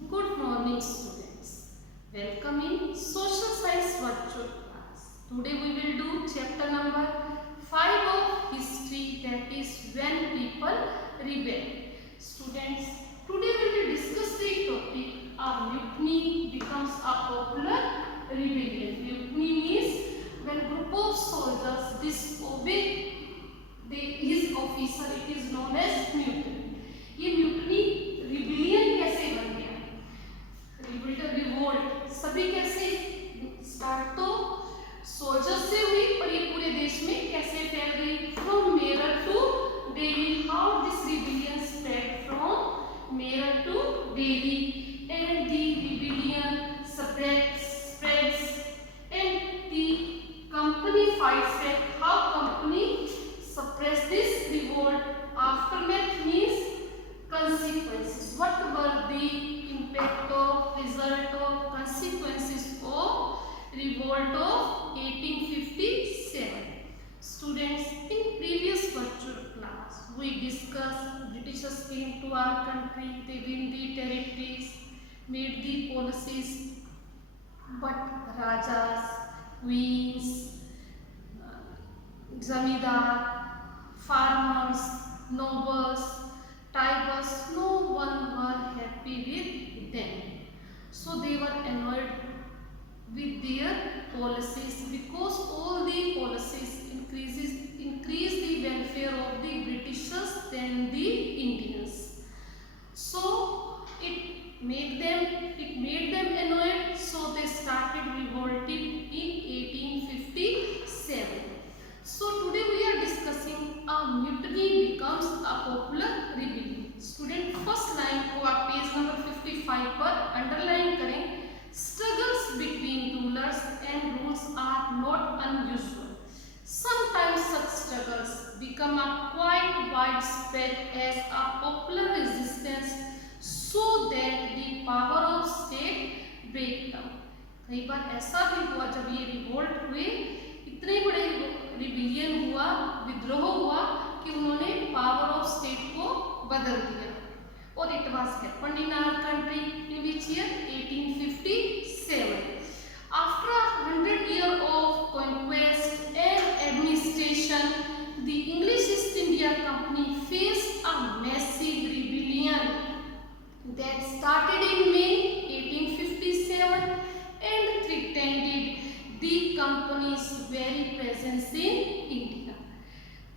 Good morning, students. Welcome in Social Science virtual class. Today we will do chapter number 5 of history, that is when people rebel. Students, today we will discuss the topic a mutiny becomes a popular rebellion. Mutiny means when group of soldiers disobey his officer, it is known as mutiny. ये mutiny rebellion कैसे बन गया, revolt सभी कैसे start तो soldiers से हुई, पर ये पूरे देश में कैसे फैल गई? From Meerut to Delhi. How this rebellion spread from Meerut to Delhi and the rebellion spreads and the company fights back. How company suppress this revolt? Aftermath means consequences. What were the impact of, result of, consequences of revolt of 1857? Students, in previous virtual class we discussed Britishers came to our country, they win the territories, made the policies, but rajas, queens, zamindar, farmers, nobles, tigers, no one were happy with them. So they were annoyed with their policies, because all the policies increase the welfare of the Britishers than the Indians. So it made them annoyed. So they started revolting in 1857. So today we are discussing a mutiny becomes a popular rebellion. Student first line को आप page number 55 पर underline करें. Struggles between rulers and rules are not unusual. Sometimes such struggles become a quite widespread as a popular resistance, so that the power of state break down. कई बार ऐसा भी हुआ जब ये रिवोल्ट हुए, इतने बड़े रिबिलियन हुआ, विद्रोह हुआ कि उन्होंने पावर ऑफ स्टेट को बदल दिया. और it was happened in our country in which year 1857. After 100 years of conquest and administration, the English East India Company faced a massive rebellion that started in May 1857 and threatened the company's very presence in India.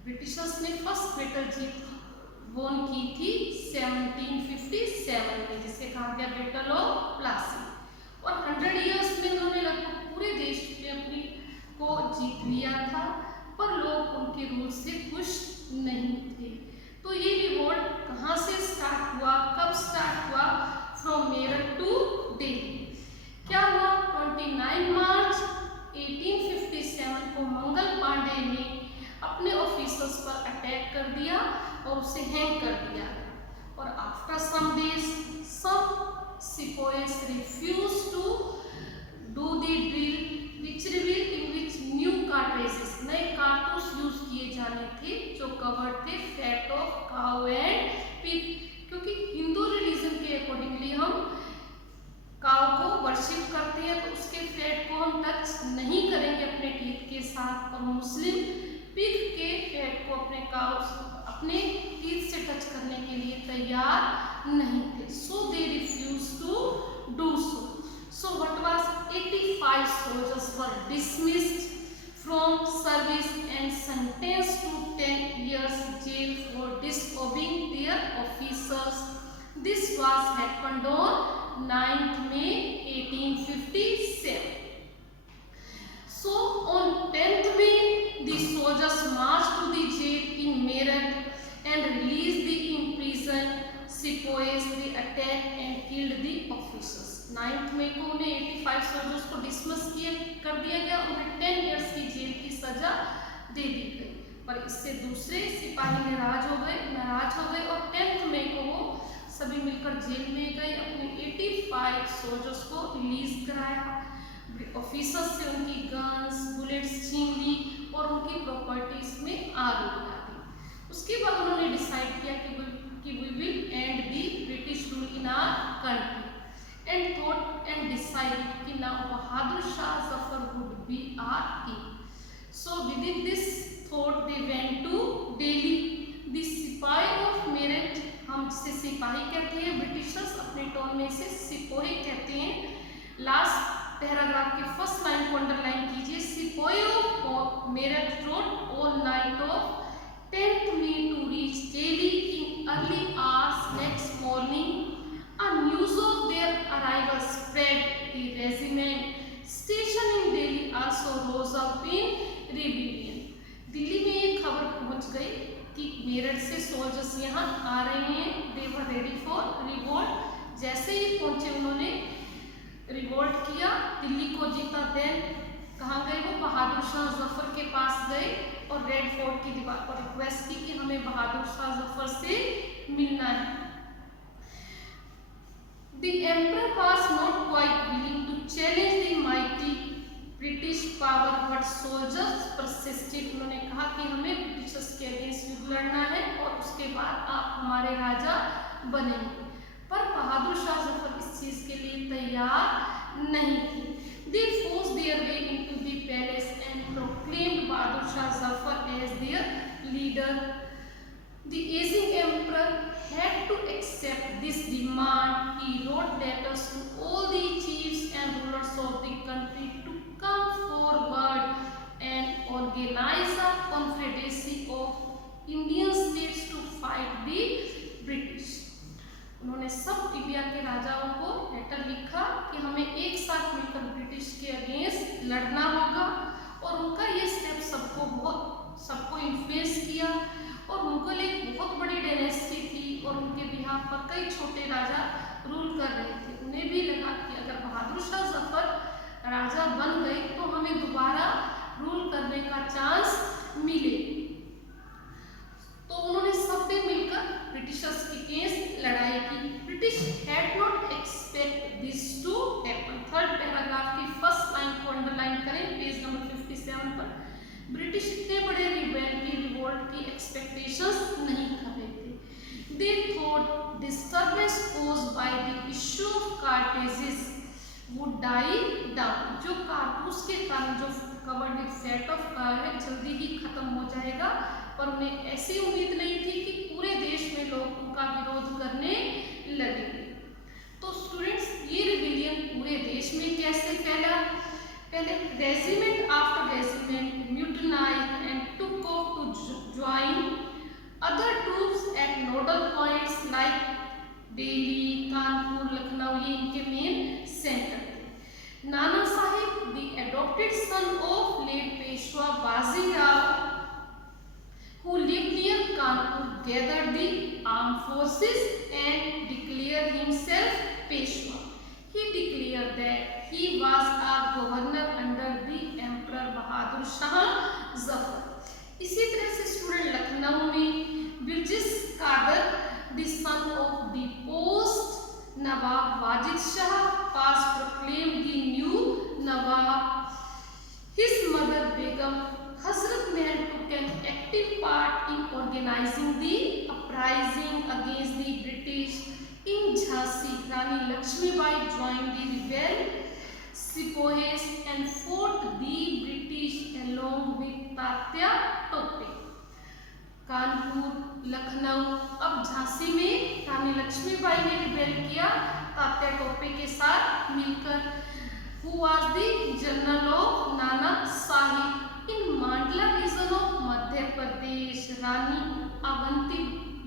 Britishers ने first battle जीत वोन की थी 1757 में, जिसे कहा गया battle of Plassey. और 100 years में उन्होंने लगभग पूरे देश में अपनी को जीत लिया था, पर लोग उनके रूल से खुश नहीं थे. तो ये रिवोल्ट कहाँ से स्टार्ट हुआ, कब स्टार्ट हुआ? From Meerut to Delhi. क्या हुआ? 29 मार्च 1857 को मंगल पांडे ने अपने ऑफिसर्स पर अटैक कर दिया और उसे हैंग कर दिया. और after some days some sepoys refuse to do the drill which reveal in which new cartridges, नए कारतूस यूज किए जाने थे जो कवर्ड थे fat of cow and pig. क्योंकि हिंदू रिलीजन के अकॉर्डिंगली हम काउ को वर्शिप करते हैं, तो उसके फैट को हम टच नहीं करेंगे अपने टीथ के साथ. और मुस्लिम पिग के फैट को अपने टीथ से टच करने के लिए तैयार नहीं थे. So they refuse to do so. So what was 85 soldiers were dismissed from service and sentenced to 10 years jail for disobeying their officers. This was happened on 9th May 1857. So on 10th May, the soldiers marched to the jail in Meerut and released the imprisoned sepoys. They attacked and killed the officers. 9th May को उन्हें 85 soldiers को dismiss कर दिया गया. उन्हें 10 years की jail की सजा दे दी गई. पर इससे दूसरे सिपाही नाराज हो गए और 10th May को वो सभी मिलकर जेल में गए. अपने 85 soldiers को रिलीज कराया. ऑफिसर्स से उनकी गन्स, बुलेट्स छीन ली और उनकी प्रॉपर्टीज में आग लगा दी. उसके बाद उन्होंने डिसाइड किया कि we will end the British rule in our country. इसे सिपाही कहते हैं, ब्रिटिशर्स अपने टोन में इसे सिपोही कहते हैं। लास्ट पैराग्राफ के फर्स्ट लाइन को अंडरलाइन कीजिए। Sepoy of Meerut rode all night of 10th May to reach Delhi in early hours next morning. A news of their arrival spread. The regiment stationed in Delhi also rose up in rebellion. Delhi में ये खबर पहुंच गई कि मेरठ से soldiers यहाँ आ रहे हैं। They were ready for revolt. जैसे ही पहुंचे उन्होंने रिवोल्ट किया, दिल्ली को जीता। देन कहाँ गए वो? बहादुर शाह जफर के पास गए और रेड फोर्ट की दीवार पर रिक्वेस्ट की कि हमें बहादुर शाह जफर से मिलना है। The emperor was not quite willing to challenge the mighty British power, but soldiers persisted. उन्होंने कहा कि हमें ब्रिटिशर्स के अगेंस्ट युद्ध लड़ना है और उसके बाद आप हमारे राजा बनेंगे। पर बहादुर शाह जफर इस चीज के लिए तैयार नहीं थे। They forced their way into the palace and proclaimed Bahadur Shah Zafar as their leader. The aging emperor had to accept this demand. He wrote letters to all the chiefs and rulers of the country to come forward and organize a confederacy of Indian states to fight the British. उन्होंने सब India के राजाओं को letter लिखा कि हमें एक साथ मिलकर ब्रिटिश के अगेंस्ट लड़ना होगा। और उनका ये स्टेप सबको इन्फ्लुएंस किया। और मुगल एक बहुत बड़ी डायनेस्टी थी और उनके बिहाफ पर कई छोटे राजा रूल कर रहे थे। उन्हें भी लगा कि अगर बहादुर शाह जफर राजा बन गए तो हमें दोबारा रूल करने का चांस मिले। तो उन्होंने सब ने मिलकर ब्रिटिशर्स के अगेंस्ट लड़ाई की। British had not expect this to happen. Third paragraph की फर्स्ट लाइन को अंडरलाइन करें पेज नंबर 57 पर। ब्रिटिश इतने बड़े रिवोल्ट की एक्सपेक्टेशंस नहीं कर रहे थे। They thought disturbance caused by the issue of cartridges would die down. जो कारतूस के कारण जो covered with fat of cow है जल्दी ही खत्म हो जाएगा। पर उन्हें ऐसी उम्मीद नहीं थी कि पूरे देश में लोग उनका विरोध करने लगेंगे। तो स्टूडेंट्स ये रिबेलियन पूरे देश में कैसे फैला? पहले regiment after regiment mutinised and took off to join other troops at nodal points like Delhi, Kanpur, Lucknow, ये इनके मेन सेंटर थे। Nana Sahib the adopted son of late Peshwa Bajirao who lived near Kanpur gathered the armed forces and declared himself Peshwa. He declared that he was a governor under the Emperor Bahadur Shah Zafar. इसी तरह से student Lucknow में Birjis Kader the son of the post Nawab Wajid Shah was proclaimed the new Nawab. His mother Begum Hazrat Mahal took an active part in organizing the uprising against the British in Jhansi. Rani Lakshmi Bai joined the rebel Sepoys and fought the British along with Tatya Tope. Kanpur, Lucknow, अब झांसी में रानी लक्ष्मीबाई ने rebel किया तात्या टोपे के साथ मिलकर। Who was the general of Nana Sahib? In Mandla region of Madhya Pradesh, Rani Avanti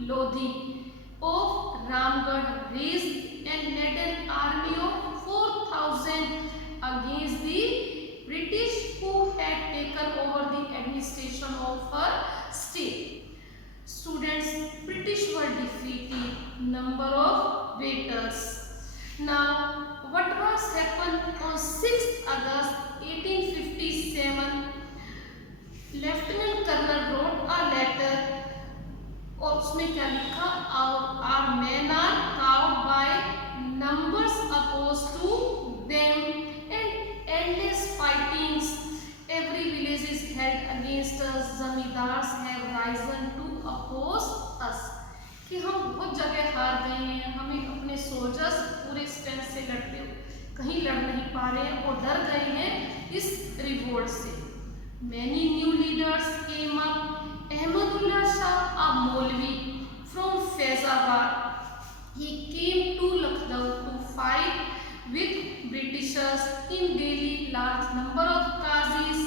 Lodhi of Ramgarh raised and led an army of 4,000 against the British who had taken over the administration of her state. Students, British were defeated. Number of waiters. Now, what was happened on 6th August 1857? Lieutenant colonel rode a letter और उसमें क्या लिखा? Our men are cowed by numbers oppose to them and endless fightings every village is held against us zamindars have risen to oppose us. कि हम बहुत जगह हार गए हैं, हमें अपने सोल्जर्स पूरे स्ट्रेंथ से लड़ते कहीं लड़ नहीं पा रहे हैं और डर गए हैं इस रिवोल्ट से। Many new leaders came up. Ahmadullah Shah, a Maulvi from Faizabad, fight with Britishers in Delhi. Large number of Qazis,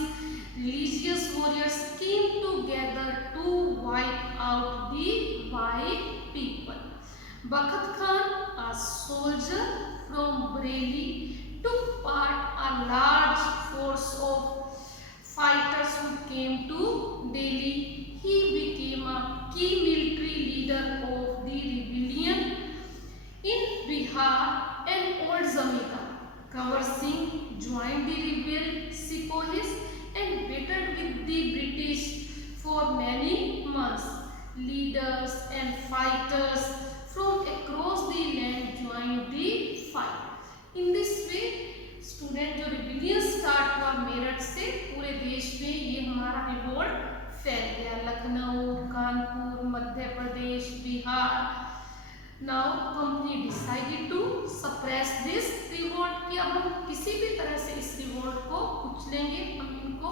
religious warriors came together to wipe out the white people. Bakht Khan, a soldier from Bareilly, took part a large force of fighters who came to Delhi. He became a key military leader of the rebellion in Bihar and old Zamindar. Kanwar Singh joined the rebel Sepoys and battled with the British for many months. Leaders and fighters from across the land joined the fight. In this way, student जो rebellion start हुआ मेरठ से, पूरे देश में ये हमारा revolt फैल गया। Lucknow, Kanpur, Madhya Pradesh, Bihar. Now company decided to suppress this revolt, कि अब हम किसी भी तरह से इस रिवोल्ट को कुचलेंगे, हम इनको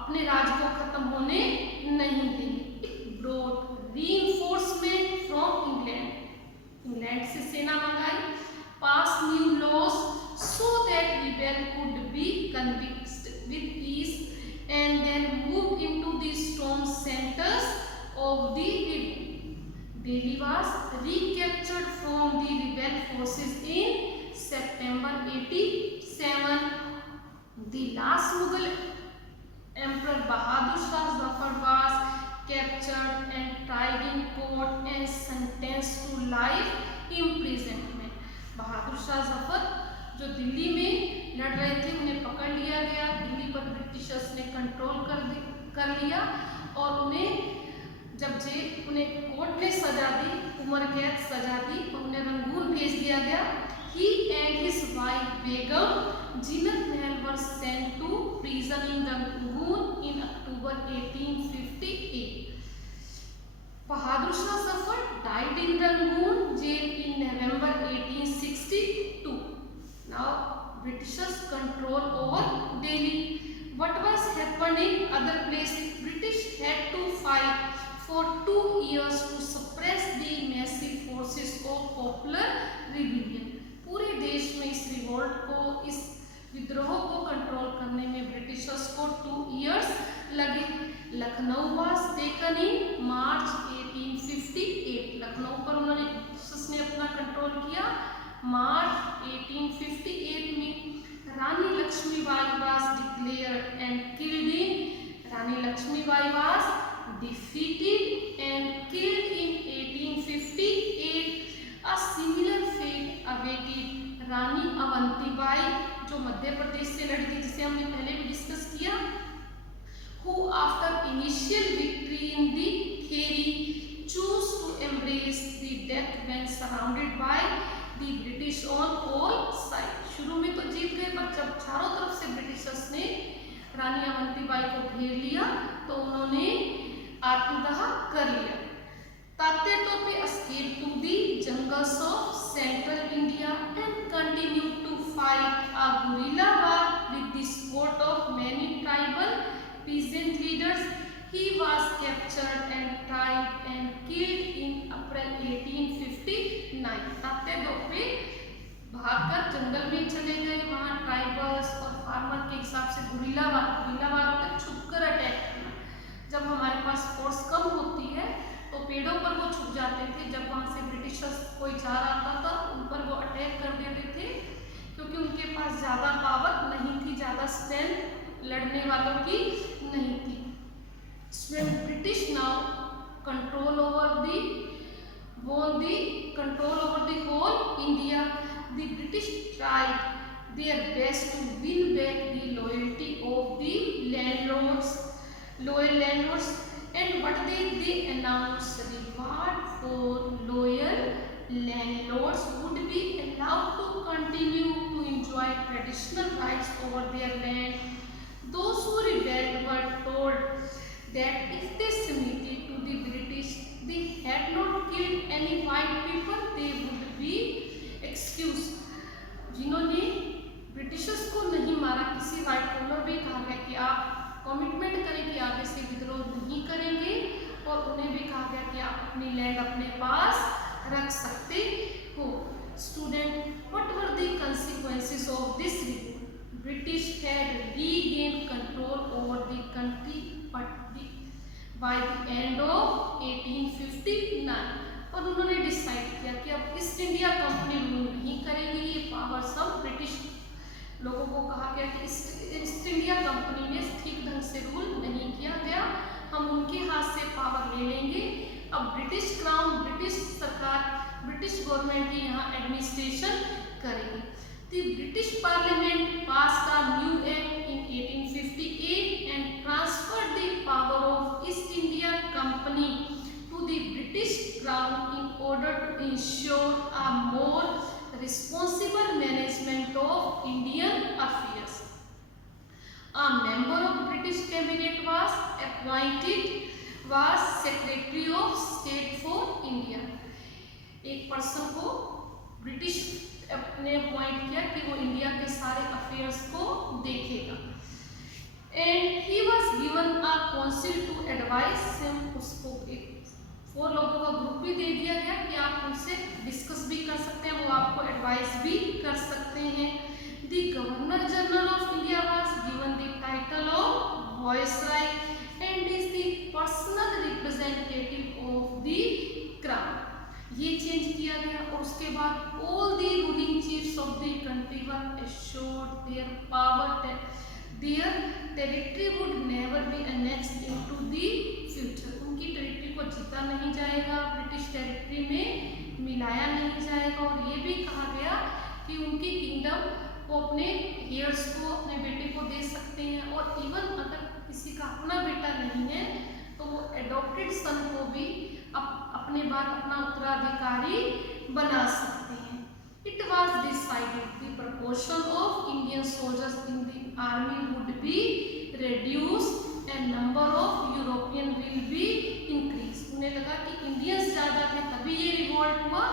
अपने राज को खत्म होने नहीं देंगे। It brought reinforcement from England, England से सेना मंगाई। Pass new laws so that rebel could be convinced with peace and then moved into the storm centers of the rebel. Delhi was recaptured from the rebel forces in September 87. The last Mughal Emperor Bahadur Shah Zafar was captured and tried in court and sentenced to life imprisonment. Bahadur Shah Zafar जो दिल्ली में लड़ रहे थे, उन्हें पकड़ लिया गया। दिल्ली पर ब्रिटिशर्स ने कंट्रोल कर लिया और उन्हें कोर्ट ने सजा दी, उम्र कैद सजा दी और उन्हें रंगून भेज दिया गया। He and his wife Begum Jinat Mahal were sent to prison in Rangoon in October 1858. Bahadur Shah Zafar died in Rangoon jail in November 1862. Now Britishers control over Delhi. What was happening other places? British had to fight for 2 years to suppress the massive forces of popular rebellion. पूरे देश में इस revolt को, इस विद्रोह को control करने में ब्रिटिशर्स को 2 years लगे। Lucknow was taken in March 1858. Lucknow पर उन्होंने ब्रिटिशर्स ने अपना कंट्रोल किया मार्च 1858 में। रानी Lakshmibai was declared and killed in, Rani Lakshmibai was defeated and killed in 1858. A similar fate awaited रानी अवंतीबाई, जो मध्य प्रदेश से लड़ी थी, जिसे हमने पहले भी डिस्कस किया, who after initial victory in the Kheri chose to embrace the death when surrounded by the British on all sides. शुरू में तो जीत गए, पर जब चारों तरफ से ब्रिटिशर्स ने रानी अवंतीबाई को घेर लिया तो उन्होंने आत्मदाह कर लिया। Tatya Tope escaped to the jungles of central India and continued to fight a guerrilla war with the support of many tribal peasant leaders. He was captured and tried and killed in April 1859. Tatya Tope भागकर जंगल में चले गए, वहाँ tribals और farmer के हिसाब से guerrilla वार होता है, छुपकर अटैक करना। जब हमारे पास फोर्स कम होती है तो पेड़ों पर वो छुप जाते थे। जब वहाँ से ब्रिटिशर्स कोई जा रहा था उन पर वो अटैक कर देते थे, क्योंकि उनके पास ज़्यादा पावर नहीं थी, ज़्यादा स्ट्रेंथ लड़ने वालों की नहीं थी। When British now control over the whole India, the British tried their best to win back the loyalty of the loyal landlords. And what they announced, reward for loyal landlords would be allowed to continue to enjoy traditional rights over their land. Those who rebelled were told that if they submitted to the British, they had not killed any white people, they would be excused. जिन्होंने Britishers को नहीं मारा, किसी white collar भी कहा गया कि आप कमिटमेंट करें कि आगे से विद्रोह नहीं करेंगे, और उन्हें भी कहा गया कि आप अपनी लैंड अपने पास रख सकते हो। Student, what were the consequences of this revolt? British had regained control over the country, but by the end of 1859, और उन्होंने डिसाइड किया कि अब ईस्ट इंडिया कंपनी रूल नहीं करेगी, ये पावर सब ब्रिटिश लोगों को कहा गया कि ईस्ट इंडिया कंपनी ने ठीक ढंग से रूल नहीं किया गया, हम उनके हाथ से पावर ले लेंगे। अब ब्रिटिश क्राउन, ब्रिटिश सरकार, ब्रिटिश गवर्नमेंट ही यहाँ एडमिनिस्ट्रेशन करेगी। The British Parliament passed a new act in 1858 and transferred the power of East India Company to the British Crown in order to ensure a more responsible management of Indian affairs. A member of British cabinet was appointed, was Secretary of State for India. एक person को British ने appoint किया कि वो India के सारे affairs को देखेगा। And he was given a council to advise him, उसको एक 4 लोगों का ग्रुप भी दे दिया गया कि आप उनसे डिस्कस भी कर सकते हैं, वो आपको एडवाइस भी कर सकते हैं। The governor general of India was given the title of viceroy and is the personal representative of the crown. ये चेंज किया गया और उसके बाद all the ruling chiefs of the country were assured their power, their territory would never be annexed into the future. उनकी territory को जीता नहीं जाएगा, ब्रिटिश टेरिटरी में मिलाया नहीं जाएगा। और ये भी कहा गया कि उनकी किंगडम को अपने हेयर्स को, अपने बेटे को दे सकते हैं, और इवन अगर किसी का अपना बेटा नहीं है तो वो एडॉप्टेड सन को भी अपने बाद अपना उत्तराधिकारी बना सकते हैं। It was decided the proportion of Indian soldiers in the army would be reduce and number of European will be increase। उन्हें लगा कि इंडियंस ज़्यादा थे तभी ये रिवॉल्ट हुआ।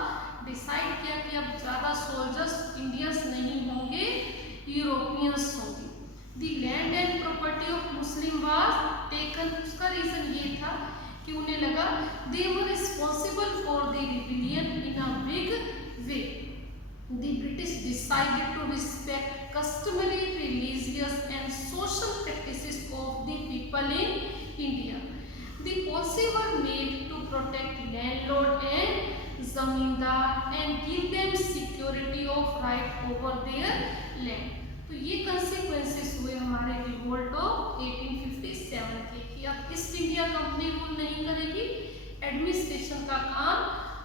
डिसाइड किया कि अब ज़्यादा सोल्जर्स इंडियंस नहीं होंगे, यूरोपियंस होंगे। The land and property of Muslim was taken. उसका रीज़न ये था कि उन्हें लगा they were responsible for the rebellion in a big way. The British decided to respect customary, religious and social practices of the people in India. The policy were made to protect landlord and zamindar and give them security of right over their land. तो ये consequences हुए हमारे revolt of 1857 के कि अब east India company rule नहीं करेगी, administration का काम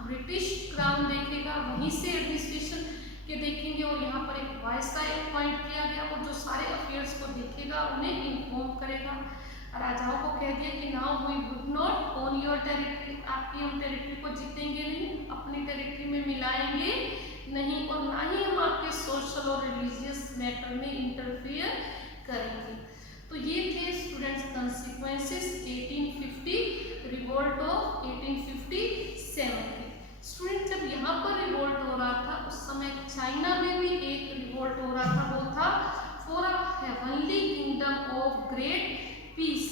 ब्रिटिश क्राउन देखेगा, वहीं से एडमिनिस्ट्रेशन के देखेंगे। और यहाँ पर एक वायसराय अपॉइंट किया गया और जो सारे अफेयर्स को देखेगा, उन्हें इन्फॉर्म करेगा। राजाओं को कह दिया कि now we would not own your territory, आपकी हम टेरिटरी को जीतेंगे नहीं, अपनी टेरिटरी में मिलाएंगे नहीं, और ना ही हम आपके सोशल और रिलीजियस मैटर में इंटरफेयर करेंगे। तो ये थे स्टूडेंट्स कंसिक्वेंसेस 1850 रिवोल्ट ऑफ 1857 के। स्टूडेंट जब यहाँ पर रिवोल्ट हो रहा था उस समय चाइना में भी एक रिवोल्ट हो रहा था, वो था for a heavenly kingdom of great peace.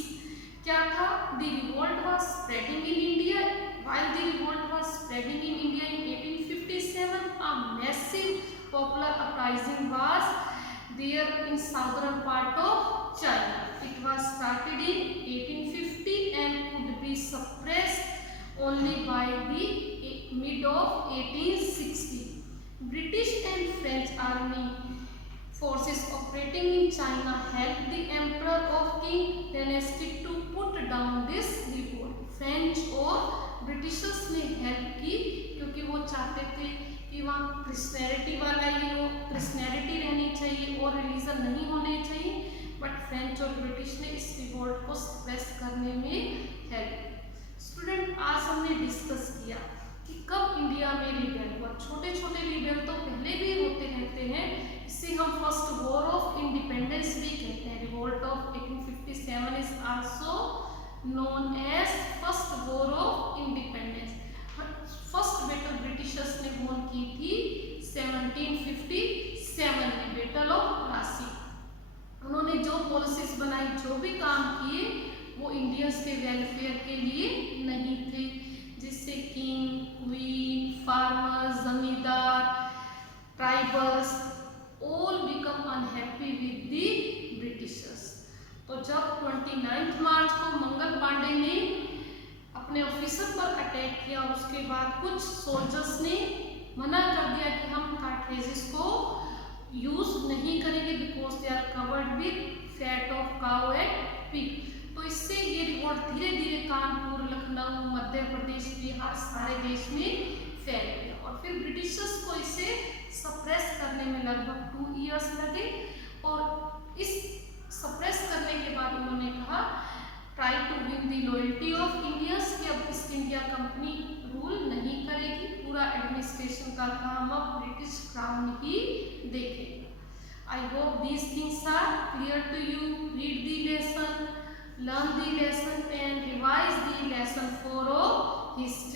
क्या था? The revolt was spreading in India. While the revolt was spreading in India in 1857 a massive popular uprising was there in southern part of China. It was started in 1850 and could be suppressed only by the mid of 1860. British and French army forces operating in China helped the emperor of Qing dynasty to put down this revolt. French और Britishers ने help की क्योंकि वो चाहते थे कि वहाँ Christianity वाला ही हो, क्रिश्चियनिटी रहनी चाहिए और रिलीजन नहीं होने चाहिए। बट फ्रेंच और ब्रिटिश ने इस रिवोल्ट को सप्रेस करने में हेल्प। स्टूडेंट आज हमने डिस्कस किया कि कब इंडिया में रिबेल हुआ। छोटे छोटे रिबेल तो पहले भी होते रहते हैं, इसे हम फर्स्ट वॉर ऑफ इंडिपेंडेंस भी कहते हैं। Revolt of 1857 is also known as first war of independence. First battle Britishers ने वॉन की थी 1757 में, बैटल ऑफ प्लासी। उन्होंने जो पॉलिसीज बनाई, जो भी काम किए, वो इंडियंस के वेलफेयर के लिए नहीं थे, जिससे किंग, क्वीन, फार्मर, जमींदार tribals all become unhappy with the Britishers। तो जब 29 मार्च को मंगल पांडे ने अपने ऑफिसर पर अटैक किया, उसके बाद कुछ सोल्जर्स ने मना कर दिया कि हम कार्ट्रिजेस को यूज नहीं करेंगे because they are covered with fat of cow and pig. तो इससे ये रिवॉल्ट धीरे धीरे कानपुर, लखनऊ, मध्य प्रदेश, बिहार सारे देश में फैल गया और फिर ब्रिटिशर्स को इसे सप्रेस करने में लगभग 2 इयर्स लगे। और इस सप्रेस करने के बाद उन्होंने कहा try to win the loyalty of Indians कि अब ईस्ट इंडिया कंपनी रूल नहीं करेगी, पूरा एडमिनिस्ट्रेशन का काम अब ब्रिटिश क्राउन ही देखेगा। I hope these things are clear to you. Read the lesson, learn the lesson and revise the lesson for history।